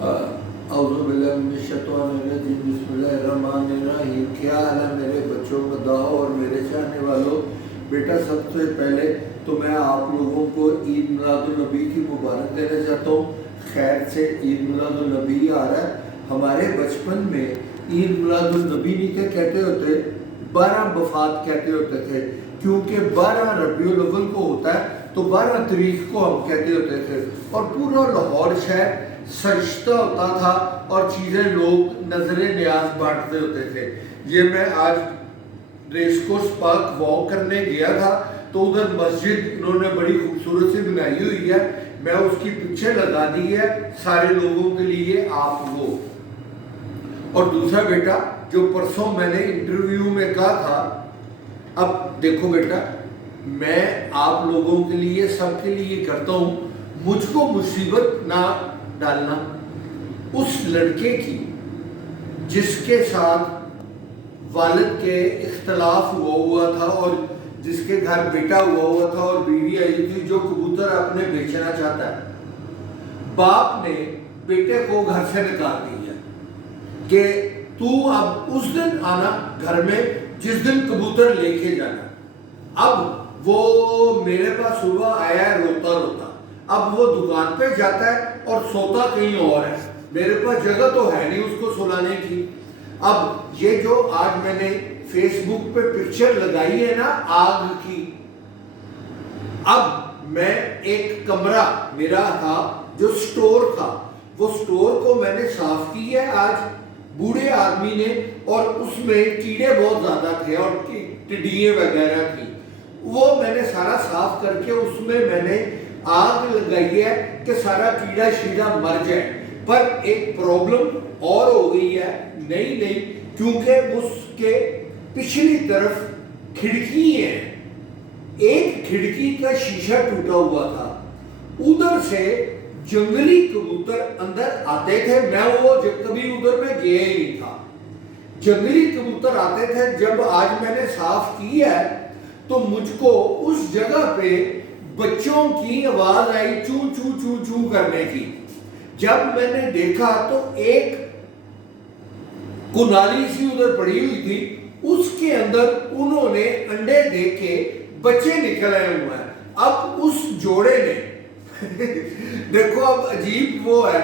अऊज़ुबिल्लाहिमिनश्शैतानिर्रजीम बिस्मिल्लाहिर्रहमानिर्रहीम। क्या हाल है मेरे बच्चों, बदाओ और मेरे चाहने वालों। बेटा सबसे पहले तो मैं आप लोगों को ईद मिलादुन्नबी की मुबारक देना चाहता हूँ। खैर से ईद मिलादुन्नबी आ रहा है। हमारे बचपन में ईद मिलादुन्नबी नहीं थे कहते होते, 12 वफात कहते होते थे, क्योंकि 12 रबीउल अव्वल को होता है तो 12 तारीख को हम कहते होते थे और पूरा लाहौर शहर सजता होता था और चीज़ें लोग नजरे न्याज बांटते होते थे। ये मैं आज रेस कोर्स पार्क वॉक करने गया था तो उधर मस्जिद इन्होंने बड़ी खूबसूरत सी बनाई हुई है, मैं उसकी पिक्चर लगा दी है सारे लोगों के लिए आप वो। और दूसरा बेटा, जो परसों मैंने इंटरव्यू में कहा था, अब देखो बेटा, मैं आप लोगों के लिए सबके लिए करता हूँ, मुझको मुसीबत ना डालना उस लड़के की जिसके साथ वालिद के इख्तलाफ हुआ था और जिसके घर बेटा हुआ था और बीवी आई थी जो कबूतर अपने बेचना चाहता है। बाप ने बेटे को घर से निकाल दिया कि तू अब उस दिन आना घर में जिस दिन कबूतर लेके जाना। अब वो मेरे पास सुबह आया है रोता रोता। अब वो दुकान पे जाता है और सोता कहीं और है, मेरे पास जगह तो है नहीं उसको सुलाने की। अब ये जो आज मैंने फेसबुक पे पिक्चर लगाई है ना आग की, अब मैं एक कमरा मेरा था जो स्टोर था, वो स्टोर को मैंने साफ किया आज बूढ़े आदमी ने, और उसमें कीड़े बहुत ज्यादा थे और टिड्डियां वगैरह थी, वो मैंने सारा साफ करके उसमें मैंने आग लगाई है कि सारा कीड़ा शीड़ा मर जाए। पर एक प्रॉब्लम और हो गई है, नहीं क्योंकि उसके पिछली तरफ खिड़की है, एक खिड़की का शीशा टूटा हुआ था, उधर से जंगली कबूतर अंदर आते थे। मैं वो कभी उधर में गया ही नहीं था, जंगली कबूतर आते थे। जब आज मैंने साफ किया है तो मुझको उस जगह पे बच्चों की आवाज आई चू चू चू चू करने की। जब मैंने देखा तो एक कुनाली सी उधर पड़ी हुई थी, उसके अंदर उन्होंने अंडे दे के बच्चे निकल आए हुए हैं। अब उस जोड़े ने देखो अब अजीब वो है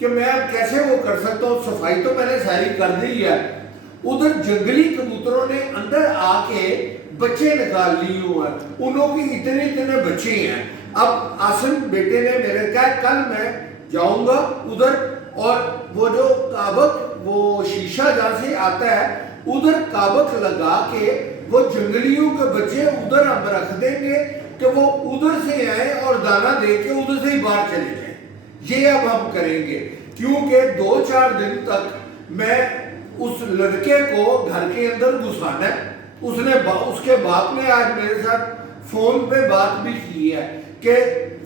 कि मैं अब कैसे वो कर सकता हूँ, सफाई तो मैंने सारी कर दी है। उधर जंगली कबूतरों ने अंदर आके बच्चे निकाल लिए हुए हैं, उन्होंने इतने बच्चे हैं। अब आसन बेटे ने मेरे कहा कल मैं जाऊंगा उधर और वो जो काबक वो शीशा जहाँ से आता है उधर काबक लगा के वो जंगलियों के बच्चे उधर हम रख देंगे कि वो उधर से आए और दाना दे के उधर से ही बाहर चले जाए। ये अब हम करेंगे क्योंकि 2-4 दिन तक मैं उस लड़के को घर के अंदर घुसाना है। उसके बाप ने आज मेरे साथ फोन पे बात भी की है कि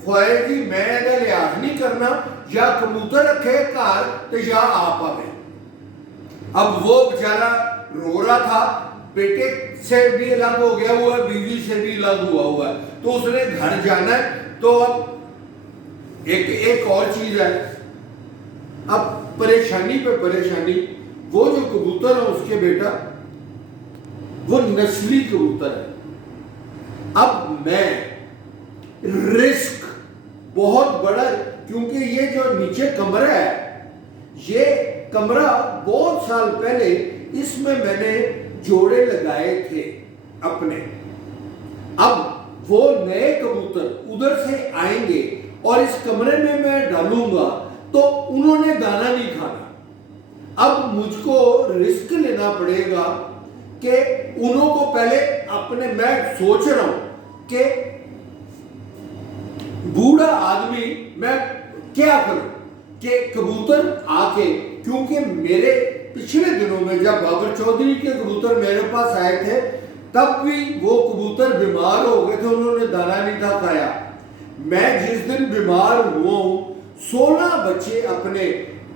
ख्वाहिश जी मैं ਇਹਦਾ लिहाज नहीं करना, या कबूतर रखे घर तो या आप आवे। अब वो बेचारा रो रहा था, बेटे से भी अलग हो गया हुआ है, बीवी से भी अलग हुआ है, तो उसने घर जाना है। तो अब एक और चीज है, अब परेशानी पे परेशानी। वो जो कबूतर है उसके बेटा वो नस्ली कबूतर है। अब मैं रिस्क बहुत बड़ा, क्योंकि ये जो नीचे कमरा है, ये कमरा बहुत साल पहले इसमें मैंने जोड़े लगाए थे अपने। अब वो नए कबूतर उधर से आएंगे और इस कमरे में मैं डालूंगा तो उन्होंने दाना नहीं खाना। अब मुझको रिस्क लेना पड़ेगा कि उन्हों को पहले अपने, मैं सोच रहा हूं कि बूढ़ा आदमी मैं क्या करूं कि कबूतर आके, क्योंकि मेरे पिछले दिनों में जब बाबर चौधरी के कबूतर मेरे पास आए थे तब भी वो कबूतर बीमार हो गए थे, उन्होंने दाना नहीं था खाया। मैं जिस दिन बीमार हुआ हूं 16 बच्चे अपने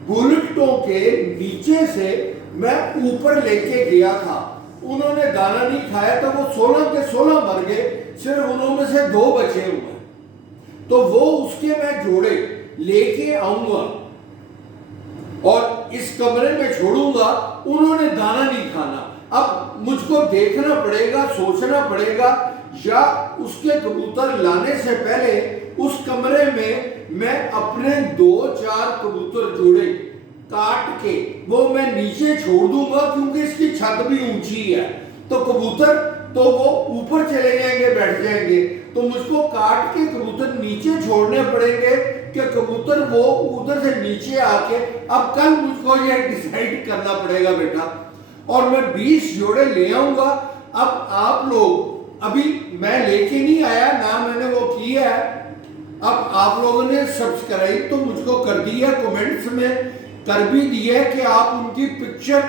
बुलेटों के नीचे से मैं ऊपर लेके गया था, उन्होंने दाना नहीं खाया तो वो 16 के 16 मर गए, सिर्फ उन्होंने से 2 बचे हुए। तो वो उसके मैं जोड़े लेके आऊंगा اور اس کمرے میں چھوڑوں گا، انہوں نے دانا نہیں کھانا۔ اب مجھ کو دیکھنا پڑے گا، سوچنا پڑے گا، یا اس کے کبوتر لانے سے پہلے اس کمرے میں اپنے 2-4 کبوتر جوڑے کاٹ کے وہ میں نیچے چھوڑ دوں گا، کیونکہ اس کی چھت بھی اونچی ہے، تو کبوتر تو وہ اوپر چلے جائیں گے، بیٹھ جائیں گے، تو مجھ کو کاٹ کے کبوتر نیچے چھوڑنے پڑیں گے کہ کبوتر وہ ادھر سے نیچے آ کے، اب کل مجھ کو یہ ڈیسائیڈ کرنا پڑے گا بیٹا، اور میں 20 جوڑے لے آؤں گا۔ اب آپ لوگ، ابھی میں لے کے نہیں آیا نہ میں نے وہ کیا ہے، اب آپ لوگوں نے سبسکرائب تو مجھ کو کر دیا، کومنٹس میں کر بھی دیا کہ آپ ان کی پکچر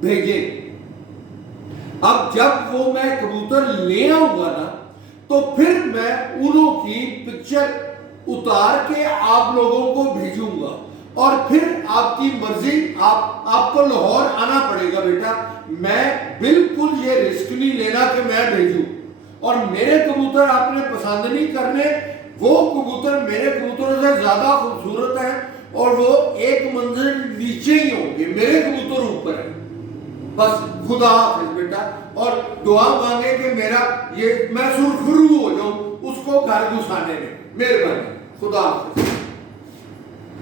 بھیجیں۔ اب جب وہ میں کبوتر لے آؤں گا نا، تو پھر میں انہوں کی پکچر اتار کے آپ لوگوں کو بھیجوں گا، اور پھر آپ کی مرضی، آپ کو لاہور آنا پڑے گا بیٹا۔ میں بالکل یہ رسک نہیں لینا کہ میں بھیجوں، اور میرے کبوتر آپ نے پسند نہیں کرنے، وہ کبوتر میرے کبوتروں سے زیادہ خوبصورت ہیں، اور وہ ایک منزل نیچے ہی ہوں گے، میرے کبوتر اوپر ہیں۔ بس خدا حافظ بیٹا، اور دعا مانگے کہ میرا یہ میں سرخرو ہو جاؤں اس کو گھر گھسانے میں، مہربانی، خدا حافظ۔